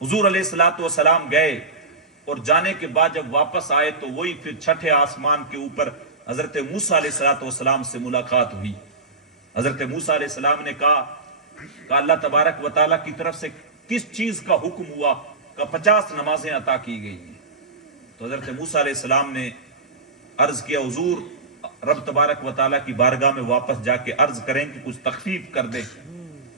حضور علیہ الصلوۃ والسلام گئے اور جانے کے بعد جب واپس آئے تو وہی پھر چھٹے آسمان کے اوپر حضرت موسیٰ علیہ الصلوۃ والسلام سے ملاقات ہوئی۔ حضرت موسیٰ علیہ السلام نے کہا کہ اللہ تبارک و تعالیٰ کی طرف سے کس چیز کا حکم ہوا کہ 50 نمازیں عطا کی گئی ہیں؟ تو حضرت موسیٰ علیہ السلام نے عرض کیا حضور رب تبارک و تعالیٰ کی بارگاہ میں واپس جا کے عرض کریں کہ کچھ تخفیف کر دے،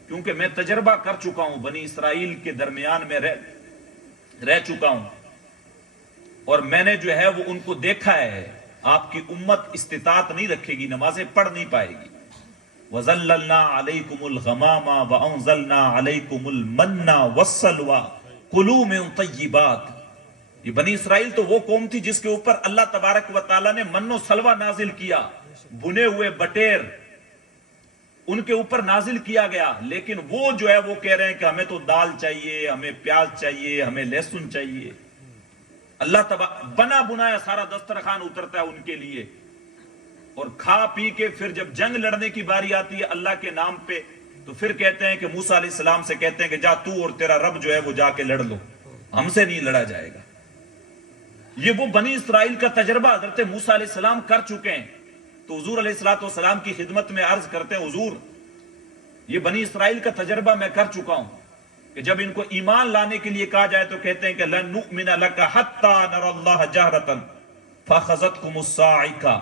کیونکہ میں تجربہ کر چکا ہوں، بنی اسرائیل کے درمیان میں رہ چکا ہوں، اور میں نے جو ہے وہ ان کو دیکھا ہے، آپ کی امت استطاعت نہیں رکھے گی، نمازیں پڑھ نہیں پائے گی۔ وَظَلَّلْنَا عَلَيْكُمُ الْغَمَامَ وَأَنزَلْنَا عَلَيْكُمُ الْمَنَّ وَالسَّلْوَىٰ كُلُوا مِن طَيِّبَاتِ۔ یہ بنی اسرائیل تو وہ قوم تھی جس کے اوپر اللہ تبارک و تعالیٰ نے من و سلوہ نازل کیا، بنے ہوئے بٹیر ان کے اوپر نازل کیا گیا، لیکن وہ جو ہے وہ کہہ رہے ہیں کہ ہمیں تو دال چاہیے، ہمیں پیاز چاہیے، ہمیں لہسن چاہیے۔ اللہ بنا بنایا سارا دسترخوان اترتا ہے ان کے لیے، اور کھا پی کے پھر جب جنگ لڑنے کی باری آتی ہے اللہ کے نام پہ تو پھر کہتے ہیں کہ موسیٰ علیہ السلام سے کہتے ہیں کہ جا تو اور تیرا رب جو ہے وہ جا کے لڑ لو، ہم سے نہیں لڑا جائے گا۔ یہ وہ بنی اسرائیل کا تجربہ حضرت موسیٰ علیہ السلام کر چکے ہیں، تو حضور علیہ السلام کی خدمت میں عرض کرتے ہیں حضور یہ بنی اسرائیل کا تجربہ میں کر چکا ہوں کہ جب ان کو ایمان لانے کے لیے کہا جائے تو کہتے ہیں کہ لن نؤمن لک حتی نری اللہ جہرۃ فاخذتکم الصاعقہ،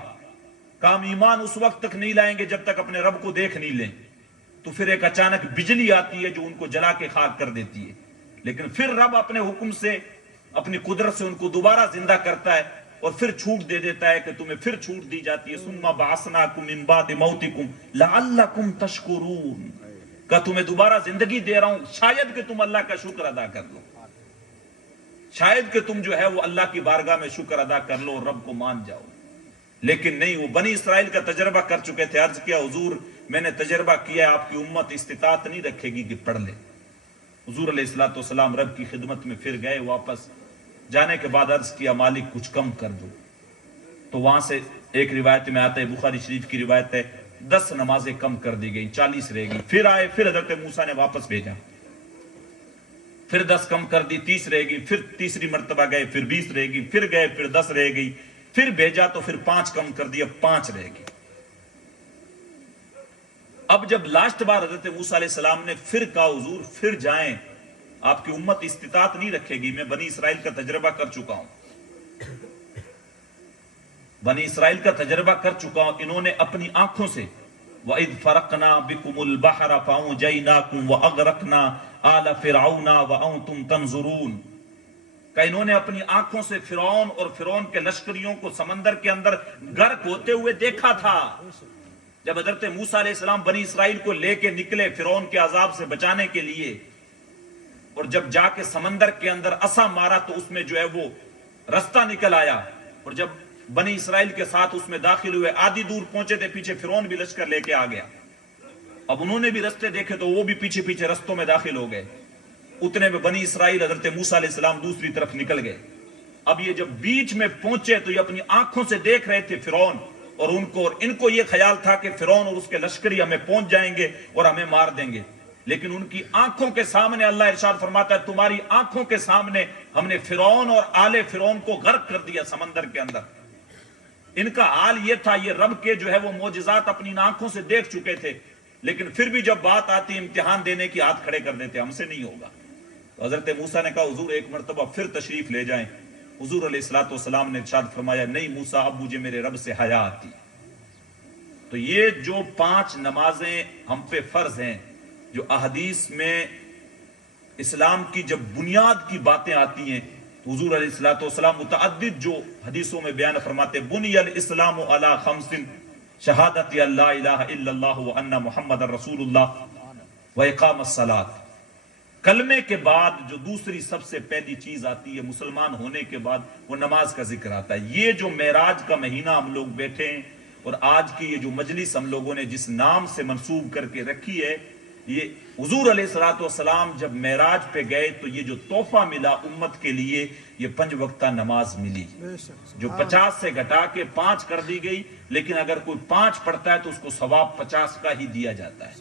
کام ایمان اس وقت تک نہیں لائیں گے جب تک اپنے رب کو دیکھ نہیں لیں، تو پھر ایک اچانک بجلی آتی ہے جو ان کو جلا کے خاک کر دیتی ہے، لیکن پھر رب اپنے حکم سے اپنی قدرت سے ان کو دوبارہ زندہ کرتا ہے اور پھر چھوٹ دے دیتا ہے کہ تمہیں پھر چھوٹ دی جاتی ہے۔ ثم بعثناکم من بعد موتکم لعلکم تشکرون، کہ تمہیں دوبارہ زندگی دے رہا ہوں شاید کہ تم اللہ کا شکر ادا کر لو، شاید کہ تم جو ہے وہ اللہ کی بارگاہ میں شکر ادا کر لو اور رب کو مان جاؤ، لیکن نہیں، وہ بنی اسرائیل کا تجربہ کر چکے تھے۔ عرض کیا حضور میں نے تجربہ کیا ہے، آپ کی امت استطاعت نہیں رکھے گی کہ پڑھ لے۔ حضور علیہ الصلوۃ والسلام رب کی خدمت میں پھر گئے، واپس جانے کے بعد عرض کیا مالک کچھ کم کر دو، تو وہاں سے ایک روایت میں آتا ہے، بخاری شریف کی روایت ہے، 10 نمازیں کم کر دی گئی، 40 رہ گئی۔ پھر آئے، پھر حضرت موسیٰ نے واپس بھیجا، پھر 10 کم کر دی، 30 رہ گئی، پھر تیسری مرتبہ گئے، پھر 20 رہ گئی، پھر گئے، پھر 10 رہ گئی، پھر بھیجا تو پھر 5 کم کر دی، اب 5 رہ گئی۔ اب جب لاسٹ بار حضرت موسیٰ علیہ السلام نے پھر کہا حضور پھر جائیں، آپ کی امت استطاعت نہیں رکھے گی، میں بنی اسرائیل کا تجربہ کر چکا ہوں، بنی اسرائیل کا تجربہ کر چکا ہوں، انہوں نے اپنی آنکھوں سے وَإِذْ فَرَقْنَا بِكُمُ الْبَحْرَ فَأَنْجَيْنَاكُمْ وَأَغْرَقْنَا آلَ فِرْعَوْنَ وَأَنْتُمْ تَنْظُرُونَ، کہ انہوں نے اپنی آنکھوں سے فرعون اور فرعون کے لشکریوں کو سمندر کے اندر غرق ہوتے ہوئے دیکھا تھا۔ جب حضرت موسیٰ علیہ السلام بنی اسرائیل کو لے کے نکلے فرعون کے عذاب سے بچانے کے لیے، اور جب جا کے سمندر کے اندر عصا مارا تو اس میں جو ہے وہ رستہ نکل آیا، اور جب بنی اسرائیل کے ساتھ اس میں داخل ہوئے، آدھی دور پہنچے تھے، پیچھے فرعون بھی لشکر لے کے آ گیا، اب انہوں نے بھی رستے دیکھے تو وہ بھی پیچھے پیچھے رستوں میں داخل ہو گئے، اتنے میں بنی اسرائیل حضرت موسیٰ علیہ السلام دوسری طرف نکل گئے۔ اب یہ جب بیچ میں پہنچے تو یہ اپنی آنکھوں سے دیکھ رہے تھے فرعون اور ان کو یہ خیال تھا کہ فرعون اور اس کے لشکری ہمیں پہنچ جائیں گے اور ہمیں مار دیں گے، لیکن ان کی آنکھوں کے سامنے اللہ ارشاد فرماتا ہے تمہاری آنکھوں کے سامنے ہم نے فرعون اور آل فرعون کو غرق کر دیا سمندر کے اندر۔ ان کا حال یہ تھا، یہ رب کے جو ہے وہ معجزات اپنی آنکھوں سے دیکھ چکے تھے، لیکن پھر بھی جب بات آتی امتحان دینے کی ہاتھ کھڑے کر دیتے، ہم سے نہیں ہوگا۔ تو حضرت موسیٰ نے کہا حضور ایک مرتبہ پھر تشریف لے جائیں۔ حضور علیہ السلام نے ارشاد فرمایا نہیں موسیٰ، اب مجھے میرے رب سے حیا آتی۔ تو یہ جو 5 نمازیں ہم پہ فرض ہیں، جو احادیث میں اسلام کی جب بنیاد کی باتیں آتی ہیں، حضور علیہ السلام متعدد جو حدیثوں میں بیان فرماتے بنی الاسلام علی 5 شہادت لا الہ الا اللہ وان محمد رسول اللہ واقام الصلاۃ، کلمے کے بعد جو دوسری سب سے پہلی چیز آتی ہے مسلمان ہونے کے بعد وہ نماز کا ذکر آتا ہے۔ یہ جو معراج کا مہینہ ہم لوگ بیٹھے ہیں اور آج کی یہ جو مجلس ہم لوگوں نے جس نام سے منسوب کر کے رکھی ہے، یہ حضور علیہ السلام جب معراج پہ گئے تو یہ جو تحفہ ملا امت کے لیے، یہ 5 وقتہ نماز ملی، جو 50 سے گھٹا کے 5 کر دی گئی، لیکن اگر کوئی 5 پڑھتا ہے تو اس کو ثواب 50 کا ہی دیا جاتا ہے۔